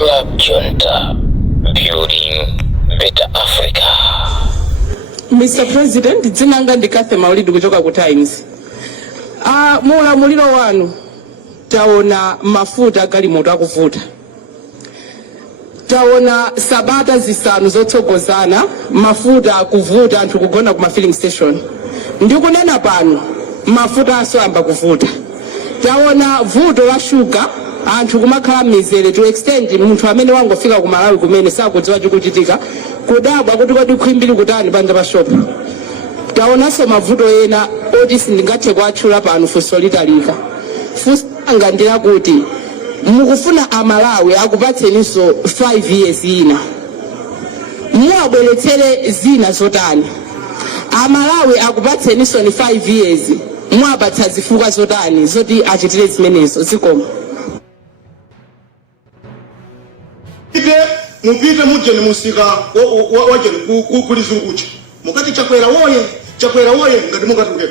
Club Junta, building better Africa. Mr. President, dzinanga ndikathe maulidi kuchoka ku Times. Mula muliro wanu taona mafuta galimoto akuvuta. Taona sabata zisanu zotsogozana mafuta akuvuta anthu kugona ku filling station. Ndikunena pano mafuta asoyamba kuvuta. Taona vuto la sugar anthu kumakhala mizere to extend munthu amene wangofika ku Malawi kumene sakudziwa chikuchitika kudabwa kuti kodi khwimbiri kutani panja pa shop. Taonanso mavuto ena oti sindingathe kuatchula pano funso litalika. Funso langa ndila kuti mukufuna Amalawi akupatseninso 5 years ina. Muwabweretsere zina zotani. Amalawi akupatseninso ni 5 years. Muwapatsa zifukwa zotani zoti achitire zimenezo zikoma. Mupite mujeni musika wajeni kulizungucha mukati chakwera woye ngati mukatuke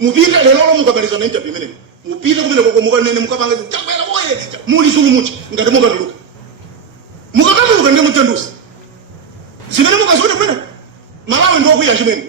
mupite lero mukabaliza na interview imene mupite kumene koko mukanene mukapanga chakwera woye mulizungucha ngati mukatuka mukakatuka ndi mutendusa zimene mukazone kumene Malawi ndo kuya chimene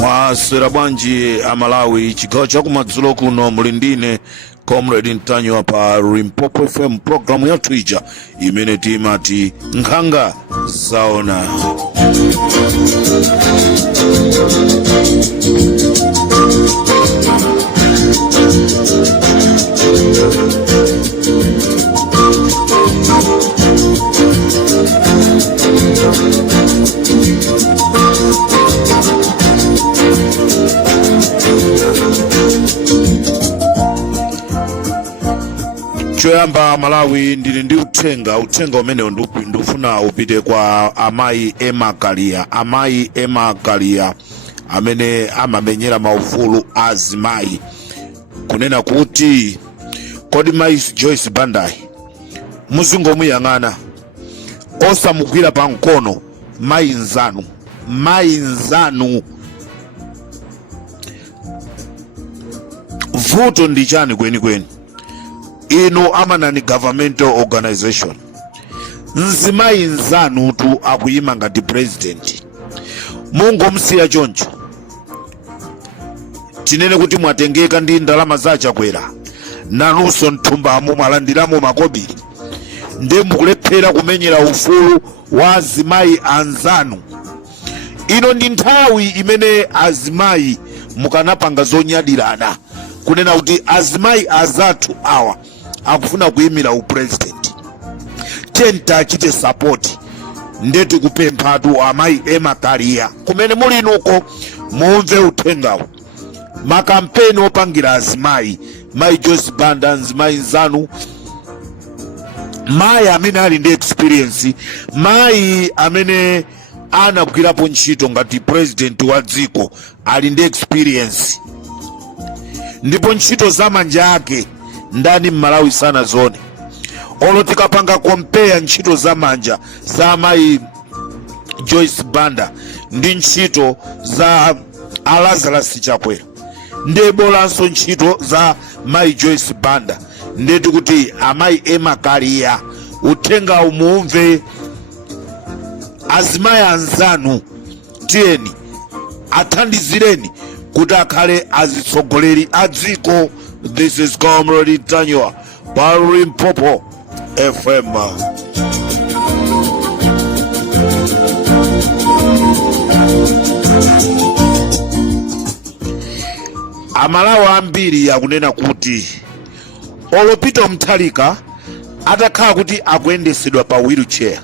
Mwaswera bwanji Amalawi chigawo chakumadzulo kuno mulindine Comrade Ntanyo pa Limpopo FM programu ya Twitter imene timati nkhanga zaona. Choyamba Malawi ndili ndi uthenga umene ndufuna upite kwa amayi Emma Kalia amene amamenyera maufulu azimayi kunena kuti kodi Mayi Joyce Banda muzingomuyang'ana osamugwira pa mkono mayi nzanu vuto ndi chani kwenikweni ino amanani governmental organization nzimayi nzanu tu akuyima ngati president mungomsiya choncho tinene kuti mwatengeka ndi ndalama za chakwera nanunso mthumbamo mwalandiramo makobiri nde mukulephera kumenyera ufulu wa azimayi anzanu. Ino ndi nthawi imene azimayi mukanapanga zonyadirana kunena kuti azimayi azathu awa akufuna kuyimira upresident tenta achite support ndeti kupemphatu amayi Emma Kalia kumene muli nuko mumve uthengawo makampeni opangira azimayi Mayi Joyce Banda azimayi nzanu mayi amene ali ndi experience mayi amene anagwirapo ntchito ngati president wa dziko ali ndi experience ndipo ntchito za manja ake ndani Malawi sana zone olotikapanga compare ntchito za manja za Mayi Joyce Banda ndi ntchito za Lazarus Chakwera ndebolanso ntchito za Mayi Joyce Banda ndeti kuti amayi Emma Kalia uthenga umumve azimayi anzanu tiyeni athandizireni kuti akhale azitsogoleri a dziko. This is Comrade Ntanyo pa Limpopo FM. Amalawi ambiri akunena kuti olopita Mutharika atakhala kuti akuyendesedwa pa wheelchair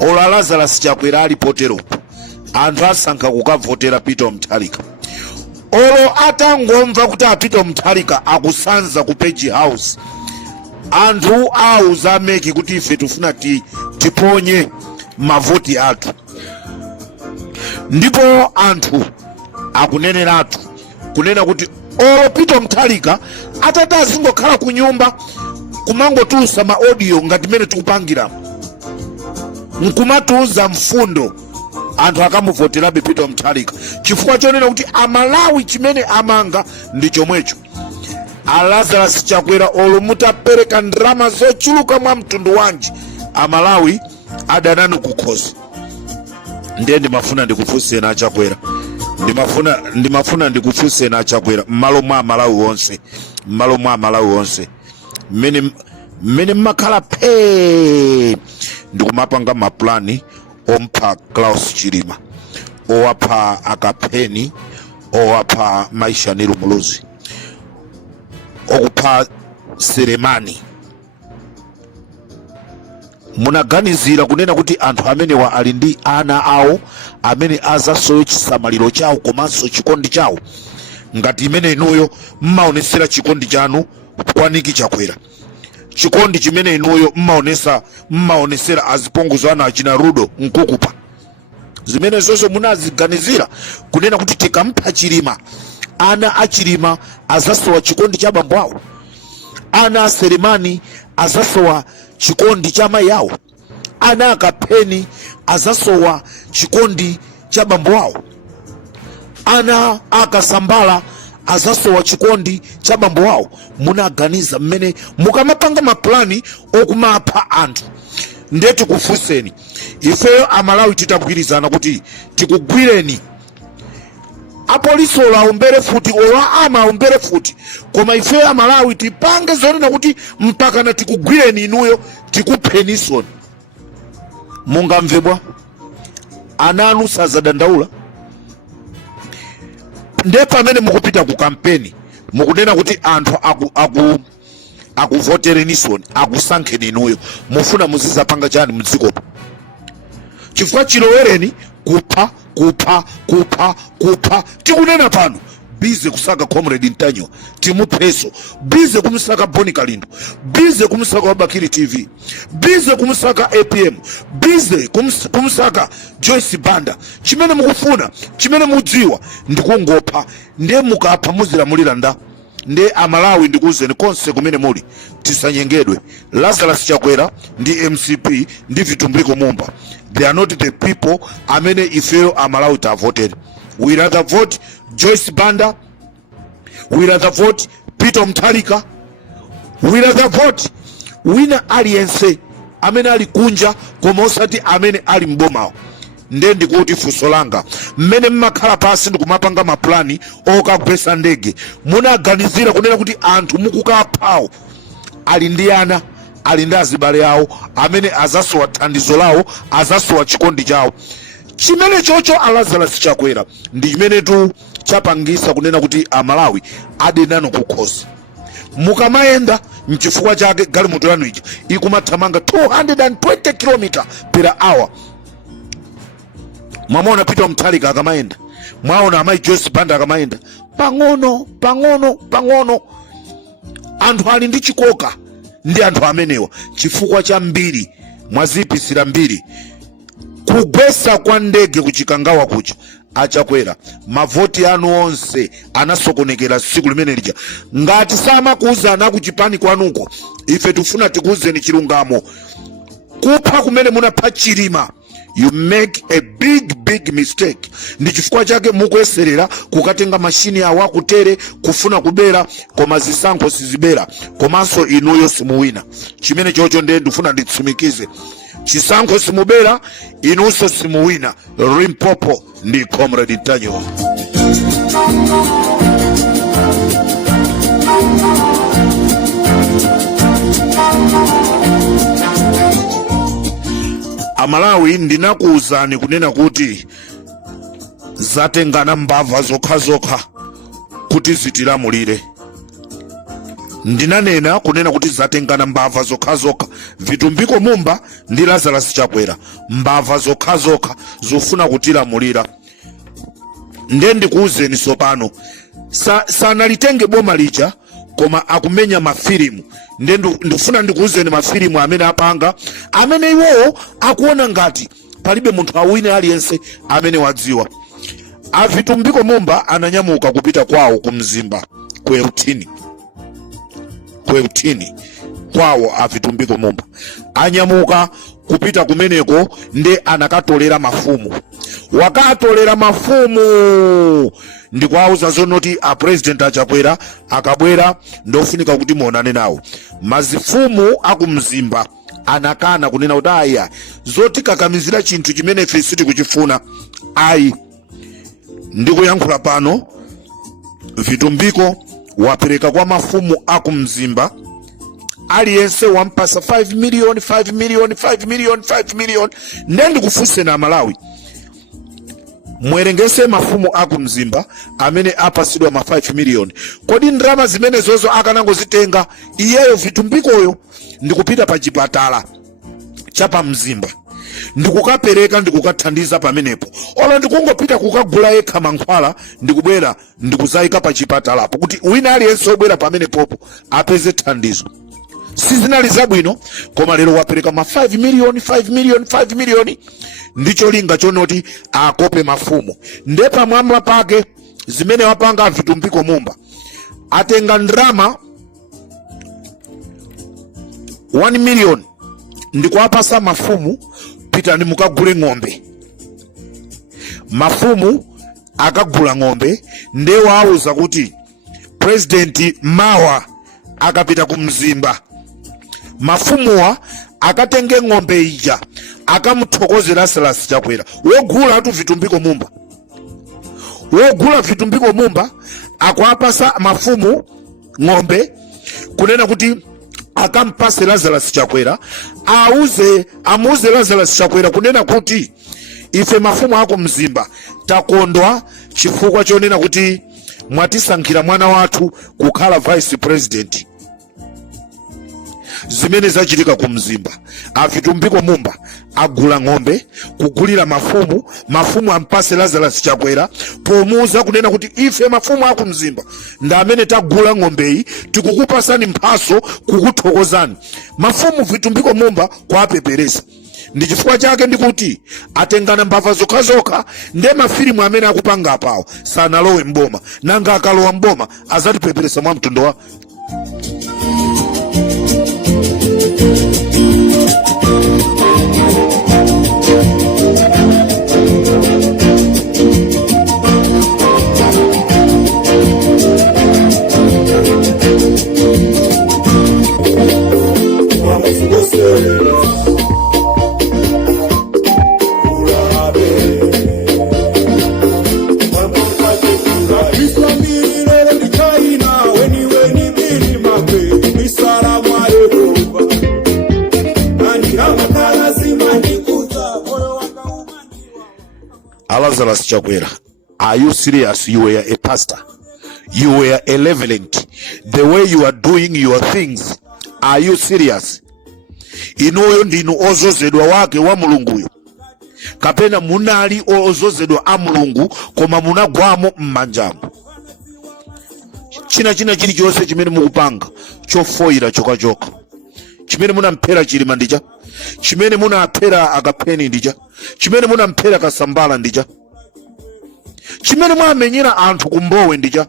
ola Lazarus Chakwera ali poteropo anthu asankha kukavotera Peter Mutharika. Olo atangomva kuti Peter Mutharika akusanza ku Page House, anthu auza ameki kuti ife tufuna tiponye mavoti athu, ndipo anthu akuneneratu kunena kuti olo Peter Mutharika atati azingokhala ku nyumba kumangotulutsa ma audio ngati mene tikupangira, nkumatuza mfundo, anthu akamuvoterabe Peter Mutharika chifukwa chonena kuti Amalawi chimene amanga ndi chomwecho. Lazarus Chakwera olo mutapereka ndrama zochuluka mwa mtundu wanji, Amalawi adananu kukhosi. Ndiye ndimafuna ndikufunseni Achakwera, ndimafuna ndikufunseni Achakwera m'malo mwa Amalawi onse mmene mmakhala phe ndikumapanga maplani ompa Klaus Chilima, owapha Akapheni, owapha Maishaniru Muluzi, okupha Seremani. Munaganizira kunena kuti anthu amenewa ali ndi ana awo amene azasowa chisamaliro chawo komanso chikondi chawo, ngati imene inuyo mmaonesera chikondi chanu kwa Niki Chakwera, chikondi chimene inuyo mmaonesera azipongozo ana achina Rudo Nkukupa. Zimene zonse munaziganizira kunena kuti tikampha Chilima, ana a Chilima azasowa chikondi cha bambo awo, ana a Seremani azasowa chikondi cha mai awo, ana Akapheni azasowa chikondi cha bambo awo, ana Akasambala azasowa chikondi cha bambo awo. Munaganiza mmene mukamapanga maplani okumapha anthu. Ndiye tikufunseni ifeyo Amalawi titagwirizana kuti tikugwireni apolisi ola umbere futi ola ama umbere futi, koma ifeyo Amalawi tipange zonena kuti mpaka na tikugwireni inuyo tikupheni. Mungamvebwa ana anu sazadandaula. Ndiye pamene mukupita ku kampeni mukunena kuti anthu akuvotereni akusankheni inuyo, mufuna muzizapanga chani mdzikopo? Chifukwa chilowereni kupha tikunena pano bize kusaka Comrade Ntanyo timupheso, bize kumsaka Boni Kalindo, bize kumsaka Wabakiri TV, bize kumsaka APM, bize kumsaka Joyce Banda. Chimene mukufuna, chimene mudziwa ndikungopha. Ndiye mukapha muzilamulira nda. Ndiye Amalawi ndikuzeni konse kumene muli tisanyengedwe. Lazarus Chakwera ndi MCP ndi Vitumbiko Mumba, they are not the people amene ifeyo Amalawi ta voted. We rather vote Joyce Banda, we rather vote Peter Mutharika, we rather vote wina aliyense amene ali kunja koma osati amene ali mbomao. Ndiye ndikuti funso langa mmene mmakhala pasi ndikumapanga maplani okagwesa ndege, munaganizira kunena kuti anthu mukukaphawo ali ndi ana, ali ndi azibale awo amene azasowa thandizo lawo, azasowa chikondi chawo. Chimene chocho Lazarus Chakwera ndi chimene tu chapangisa kunena kuti Amalawi adenano kukhosi. Mukamayenda mchifukwa chake galimoto yanu ija ikumathamanga 220 km/h. Mwamaona Peter Mutharika akamayenda, mwaona amayi Joyce Banda akamayenda pang'ono. Anthu ali ndi chikoka ndi anthu amenewa chifukwa cha mbiri, mwazipisira mbiri kugwesa kwa ndege kuchikangawa kucha. Achakwera mavoti anu onse anasokonekera siku limene lija. Ngati samakuuzana kuchipani kwanuko, ife tufuna tikuuzeni chilungamo. Kupha kumene munapha Chilima, you make a big mistake. Ndi chifukwa chake mukuyeserera kukatenga mashini awa kutere kufuna kubera koma zisankho sizibera, komanso inuyo simuwina. Chimene chocho ndiye ndifuna nditsumikize, chisankho simubera, inunso simuwina. Limpopo ndi Comrade Ntanyo. Amalawi ndinakuuzani kunena kuti zatengana mbava zokha kuti zitilamulire. ndinanena kunena kuti zatengana mbava zokhazokha Vitumbiko Mumba ndi Lazarus Chakwera, mbava zokhazokha zofuna kutilamulira. Nde ndikuuzeni sopano sanalitenge boma lija koma akumenya mafilimu. Nde ndifuna ndikuuzeni mafilimu amene apanga, amene iwowo akuona ngati palibe munthu awine aliyense amene wadziwa. Vitumbiko Mumba ananyamuka kupita kwawo kumzimba Kwelutini kwawo Vitumbiko Mumba anyamuka kupita kumeneko nde anakatolera mafumu. Wakatolera mafumu ndikwauza zonoti president Achakwera akabwera ndofunika kuti muonane nawo. Mazifumu akumzimba anakana kunena kuti aya zoti kakamizira chinthu chimene ife sitikuchifuna ayi. Ndikuyankhula pano Vitumbiko wapereka kwa mafumu akumzimba aliyense wampasa 5 million. Nde ndikufunse na Malawi mwerengese mafumu akumzimba amene apasidwa ma 5 million. Kodi ndrama zimene zozo akanangozitenga iyeyo Vitumbikoyo ndikupita pa chipatala chapa mzimba ndikukapereka ndikukathandiza pamenepo, olo ndikungopita kukagula yekha mankhwala ndikubwera ndikuzayika pa chipatalapo kuti wina aliyense obwera pamenepopo apeze thandizo. Sizinali zabwino, koma lero wapereka ma 5 million ndicho linga chonoti akope mafumu. Nde pamwamba pake zimene wapanga Vitumbiko Mumba atenga ndrama 1 million ndikuwapasa mafumu, pitani mukagule ng'ombe. Mafumu akagula ng'ombe, nde wauza kuti president mawa akapita kumzimba mafumuwa akatenge ng'ombe ija akamuthokozera Lazarus Chakwera. Wogula atu Vitumbiko Mumba, wogula Vitumbiko Mumba akwapasa mafumu ng'ombe kunena kuti akampase Lazarus Chakwera, amuze Lazarus Chakwera kunena kuti ife mafumu ako mzimba takondwa chifukwa chonena kuti mwatisankhira mwana wathu kukhala vice president. Zimene zachitika kumzimba Vitumbiko Mumba agula ng'ombe kugulira mafumu ampase Lazarus Chakwera pomuza kunena kuti ife mafumu ako mzimba ndamene tagula ng'ombeyi tikukupasani mphaso kukuthokozani. Mafumu Vitumbiko Mumba kwapeperesa. Ndi chifukwa chake ndikuti atengana mbava zokhazokha nde mafilimu amene akupanga apawo sanalowe mboma, nanga akalowa mboma azatipeperesa mwa mtundu wa Lazarus Chakwera. Are you serious? You were a pastor. You were a reverend. The way you are doing your things. Are you serious? Inuyo ndinu ozozedwa wake wa Mulunguyo. Kapena munali ozozedwa a Mulungu koma munagwamo mmanjamu. China chili chose chimene mukupanga chofoira chokachoka. Chimene munampera Chilima ndija. Chimene munaphera Akapeni ndija. Chimene munampera Kasambala ndija. Chimene mwamenyera anthu kumbowe ndija.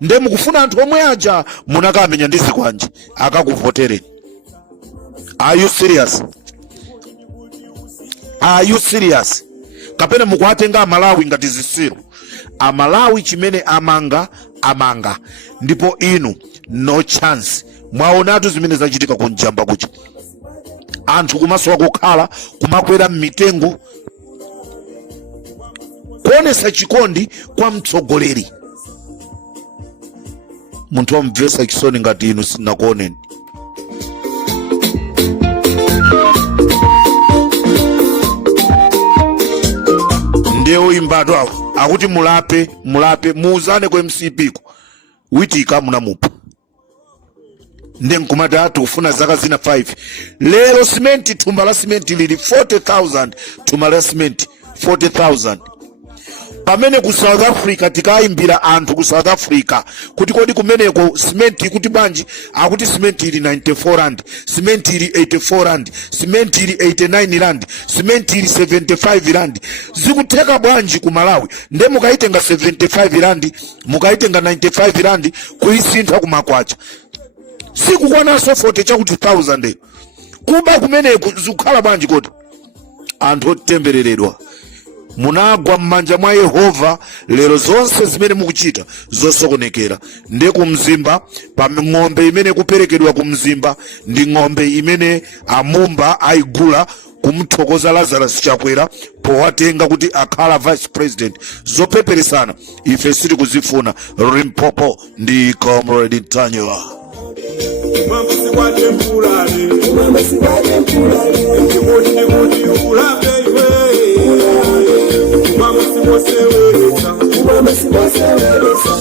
Nde mukufuna anthu omwe aja munakamenya ndi zikwanje akakuvotereni. Are you serious? Are you serious? Kapena mukwatenga Malawi ngati zisiro. Malawi chimene amanga ndipo inu no chance. Mwaonatu zimene zachitika kunjamba kucha. Anthu kumasowa kukhala kumakwera mitengo kuonesa chikondi kwa mtsogoleri. Munthu wamvesa chisoni ngati inu sinakuoneni. Ndeo imbado awo akuti mulape muuzane kwa MCP ko witika munamupa. ndenkumata ufuna zaka zina 5. Lero simenti, thumba la simenti lili 40,000, thumba la simenti 40,000. Pamene ku South Africa tikaimbira anthu ku South Africa kuti kodi kumeneko simenti kuti banji, akuti simenti ili 94 rand, simenti ili 84 rand, simenti ili 89 rand, simenti ili 75 rand. Zikutheka bwanji ku Malawi nde mukaitenga 75 rand, mukaitenga 95 rand kuisintha kumakwacha. Sikukwananso 40 chakuti 1000 kuba kumeneko zikukhala bwanji kodi. Anthu otembereredwa munagwa mmanja mwa Yehova. Lero zonse zimene mukuchita zosokonekera. Nde kumzimba pa ng'ombe imene kuperekedwa kumzimba ndi ng'ombe imene amumba aigula kumthokoza Lazarus Chakwera powatenga kuti akhala vice president. Zopeperesana ife siri kuzifuna. Limpopo ndi Comrade Tanywa. Mambo sikwate mpulale, ndikuti ulape iwe. Mambo sikwaseweleza,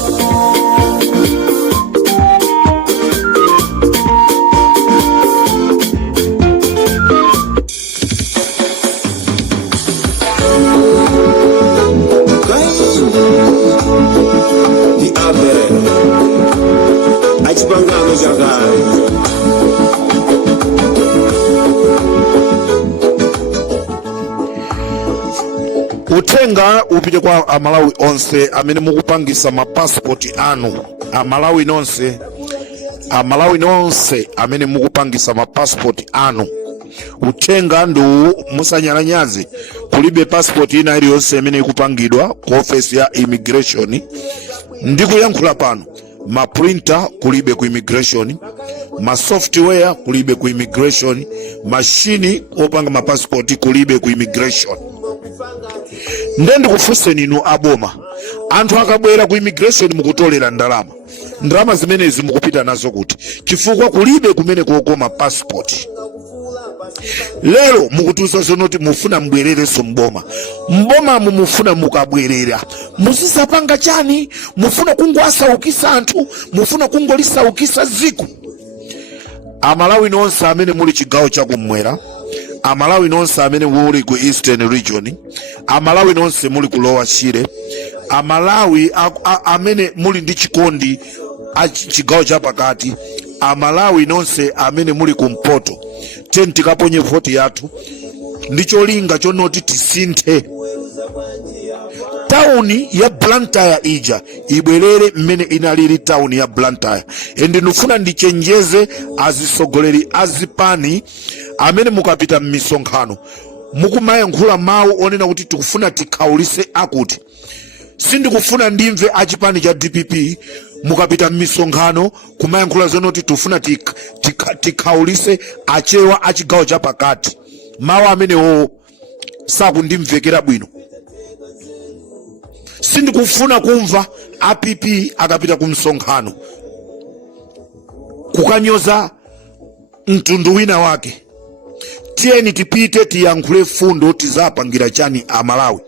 di abe achipangano chakale. Utenga upite kwa Amalawi onse amene mukupangisa mapassport anu. Amalawi nonse amene mukupangisa mapassport anu. Utenga ndu musanyalanyaze kulibe passport ina iliyonse amene ikupangidwa ku office ya immigration. Ndikuyankhula pano, ma printer kulibe ku immigration, ma software kulibe ku immigration, machine opanga ma passport kulibe ku immigration. Ndendi kufunse ninu aboma, anthu akabwera ku immigration mukutolera ndalama zimenezi mukupita nazo kuti chifukwa kulibe kumene kokoma passport. Lero mukutuza zonoti mufuna mbwerereso mboma mufuna mukabwerera musisapanga chani, mufuna kungwasaukisa anthu, mufuna kungolisaukisa ziku. Amalawi nonse amene muli chigawo chakumwera, Amalawi nonse amene muli ku Eastern Region, Amalawi nonse muli ku Lower Shire, Amalawi amene muli ndi chikondi chigawo chapakati, Amalawi nonse amene muli kumpoto, tikaponye voti yathu ndicholinga chonoti tisinthe tauni ya Blantyre ija ibwerere mmene inalili tauni ya Blantyre. Ende nufuna ndichenjeze azisogoleri azipani amene mukapita m'misonkhano mukumayankhula mawu onena kuti tikufuna tikhaulise akuti. Sindikufuna ndimve achipani cha DPP mukapita m'misonkhano kumayankhula zonoti tufuna tikhaulise achewa achigawo chapakati. Mawu amenewo sakundimvekera bwino. Sindikufuna kumva APP akapita kumsonkhano kukanyoza mtundu wina wake. Tiyeni tipite tiyankhule fundo tizapangira chani Amalawi.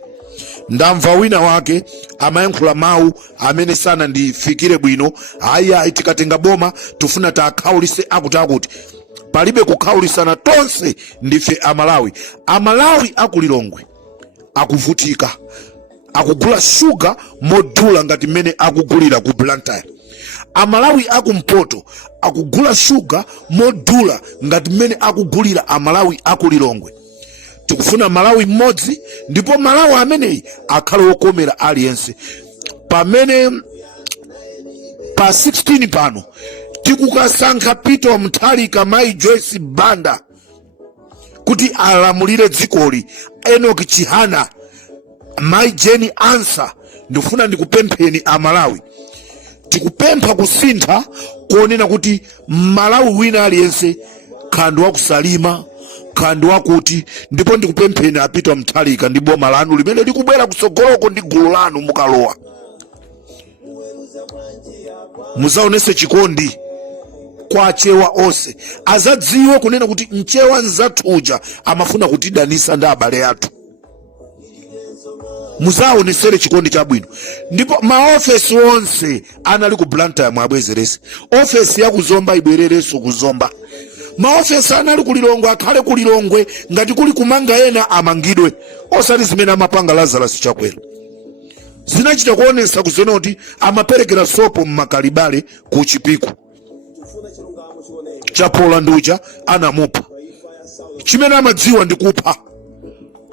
Ndamva wina wake amayankhula mawu amene sana ndifikire bwino. Aya tikatenga boma tufuna takhaulise akuti. Palibe kukhaulisana, tonse ndife Amalawi. Amalawi akulilongwe akuvutika, akugula sugar modula ngati mmene akugulira ku Blantyre. Amalawi akumpoto akugula sugar modula ngati mmene akugulira Amalawi akulilongwe. Tikufuna Malawi mmodzi, ndipo Malawi ameneyi akhale wokomera aliyense. Pamene pa 16 pano tikukasankha Peter Mutharika, Mai Joyce Banda kuti alamulire dzikoli, Enoch Chihana, Mai Jeni Ansa, ndifuna ndikupempheni Amalawi. Tikupempha kusintha kuonena kuti Malawi wina aliyense khandu wakusalima, khandu wakuti, ndipo ndikupempheni a Peter Mutharika ndi boma lanu limene likubwera kusogoloko ndi gulu lanu mukalowa. Muzaonese chikondi kwa achewa onse, azadziwe kunena kuti mchewa nzathu uja amafuna kutidanisa ndi abale athu. muzaonesere chikondi chabwino. Ndipo maofesi onse anali ku Blantyre mwabwezerese, ofesi ya kuzomba ibwerereso kuzomba, maofesi anali kulilongwe akhale kulilongwe, ngati kuli kumanga ena amangidwe, osati zimene amapanga Lazarus Chakwera. Zinachita kuonesa kuzona kuti amaperekera sopo mmakalibale ku Chipiku. Chapola nduja anamupa, chimene amadziwa ndi kupha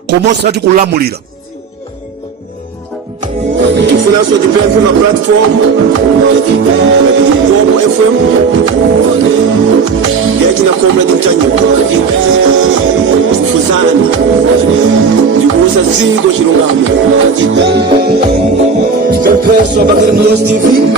koma osati kulamulira. Tifuna so depend on a platform Global FM Yakina comrade mchanyo Fuzani Ndibuza zigo chirungamo Tikampeso Bakari News TV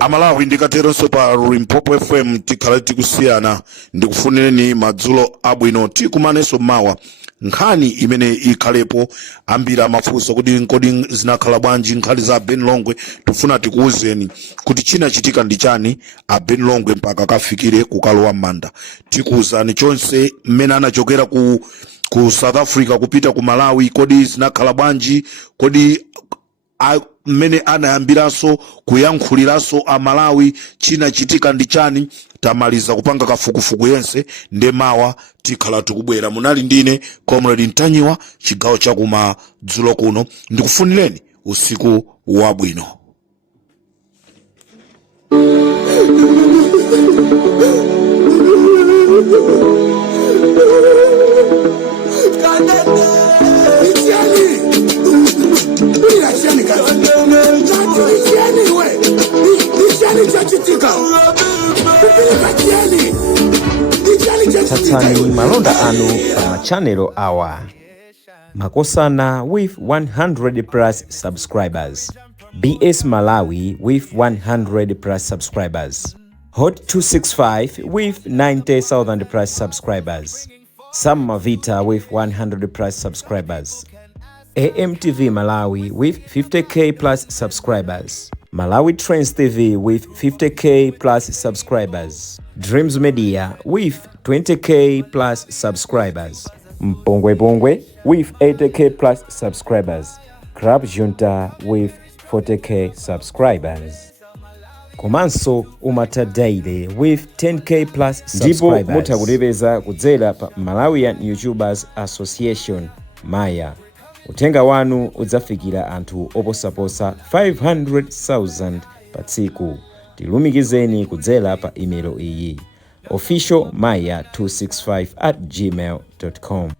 Amalawi ndikateronso pa Limpopo FM tikhala tikusiyana, ndikufunireni madzulo abwino, tikumanenso mawa nkhani imene ikhalepo ambira mafunso kuti nkodi zinakhala bwanji nkhani za Ben Longwe. Tufuna tikuuzeni kuti china chitika ndi chani a Ben Longwe mpaka kafikire kukalowa manda. Tikuuzani chonse mmene anachokera ku South Africa kupita ku Malawi, kodi zinakhala bwanji, kodi mmene anayambiraso kuyankhuliraso a Malawi china chitika ndi chani. Tamaliza kupanga kafukufuku yense ndemawa tikhala tikubwera. Munali ndine Comrade Ntanyiwa, chigawo chakuma dzulo kuno. Ndikufunireni usiku wabwino. Tatsani malonda anu pa machanelo awa. Makosana with 100 plus subscribers. BS Malawi with 100 plus subscribers. Hot 265 with 90,000 plus subscribers. Sam Mavita with 100 plus subscribers. AMTV Malawi with 50k plus subscribers. Malawi Trends TV with 50k plus subscribers. Dreams Media with 20k plus subscribers. Mpongwe Pongwe with 80k plus subscribers. Crab Junta with 40k subscribers. Komanso Umata Daily with 10k plus subscribers. Ndipo mutakutipeza kudzera pa Malawian YouTubers Association Maya. Utenga wanu udzafikira anthu oposaposa 500,000 pa tsiku. Tilumikizeni kudzera pa email iyi officialmaya265@gmail.com.